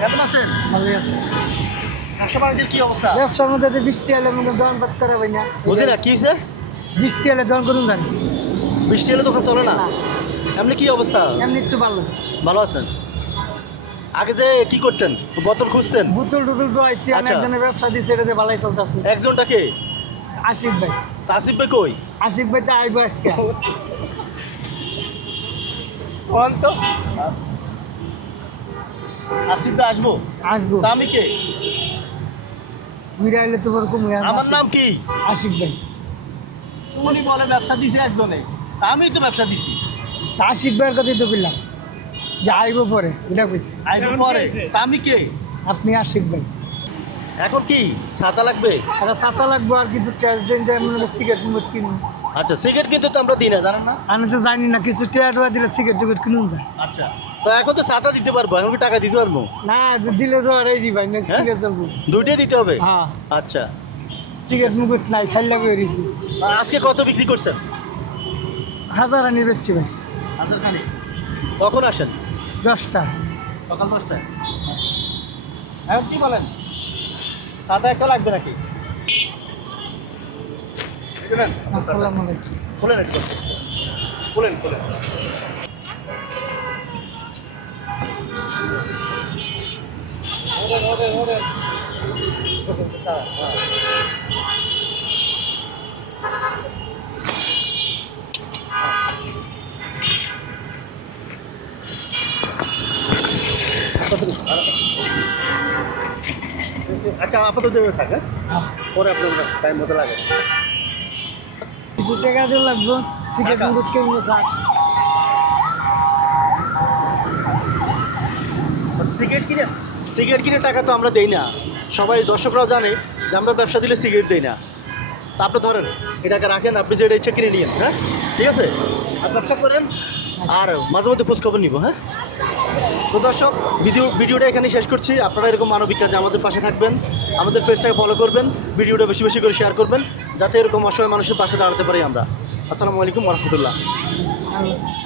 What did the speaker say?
কেমন আছেন? ভালোই আছে। ব্যবসা বাণিজ্যের কি অবস্থা? ব্যবসার মধ্যে যে বৃষ্টি এলে মনে দোকান পাত করা হয় না। বুঝি না কি হয়েছে? বৃষ্টি এলে দোকান করুন জানি বৃষ্টি এলে দোকান চলে না। না। এমনি কি অবস্থা? এমনি একটু ভালো। ভালো আছেন? আগে যে কি করতেন? বোতল খুঁজতেন? বুতুল টুতুল ডোয়াইছি, আমি আচ্ছা। একজনের ব্যবসা দিচ্ছি, এটাতে ভালোই চলতেছে। একজনটাকে আশিক ভাই। আসিফ ভাই কই? আশিক ভাই তো আইব আজকে। কোন তো আসিফ ভাই আসবো। আসবো। তা আমি কে? ঘুরে আইলে তোমার কমে আমার নাম কি? আশিক ভাই। উনি বলে ব্যবসা দিছে একজনে, তা আমি তো ব্যবসা দিছি। তা আশিক ভাইয়ের কথাই তো বললাম যে আইব পরে, এটা কইছি। আইবো পরে। তা আমি কে? আপনি আশিক ভাই। এখন কি ছাতা লাগবে? একটা ছাতা লাগবো আর কিছু ট্রেন যায় মনে হয় সিগারেট মুট কিনুন। আচ্ছা, সিগারেট কিন্তু তো আমরা দিই না, জানেন না? আমি তো জানি না, কিছু টেয়ার দিলে সিগারেট টিকেট কিনুন যায়। আচ্ছা, তো এখন তো ছাতা দিতে পারবো, এখন কি টাকা দিতে পারবো? না দিলে তো আর এই দি ভাই না, হ্যাঁ? কিনে চলবো। দুইটাই দিতে হবে? হ্যাঁ, আচ্ছা, সিগারেট মুকুট নাই, খাইলা বেরিয়েছি। আজকে কত বিক্রি করছেন? হাজার আনি বেচছি ভাই। হাজার খানি। কখন আসেন? 10টা। সকাল 10টায়। এখন কি বলেন, ছাতা একটা লাগবে নাকি? দেবেন? আসসালামু আলাইকুম। বলেন একটু, বলেন বলেন। আচ্ছা, আপাতত দেবে থাকে, হ্যাঁ। পরে আপনার টাইম মতো লাগে। কিছু টাকা দিয়ে লাগবো, সিগারেট টাকা? মুকুট কিনবো স্যার। সিগারেট কিনে টাকা তো আমরা দেই না, সবাই দর্শকরাও জানে যে আমরা ব্যবসা দিলে সিগারেট দেই না। তা আপনি ধরেন এই টাকা রাখেন, আপনি যেটা ইচ্ছে কিনে নিন। হ্যাঁ, ঠিক আছে, আর ব্যবসা করেন আর মাঝে মধ্যে খোঁজখবর নিব। হ্যাঁ, তো দর্শক, ভিডিওটা এখানেই শেষ করছি। আপনারা এরকম মানবিক কাজে আমাদের পাশে থাকবেন, আমাদের পেজটাকে ফলো করবেন, ভিডিওটা বেশি বেশি করে শেয়ার করবেন, যাতে এরকম অসহায় মানুষের পাশে দাঁড়াতে পারি আমরা। আসসালামু আলাইকুম ওয়া রাহমাতুল্লাহ। আল্লাহ।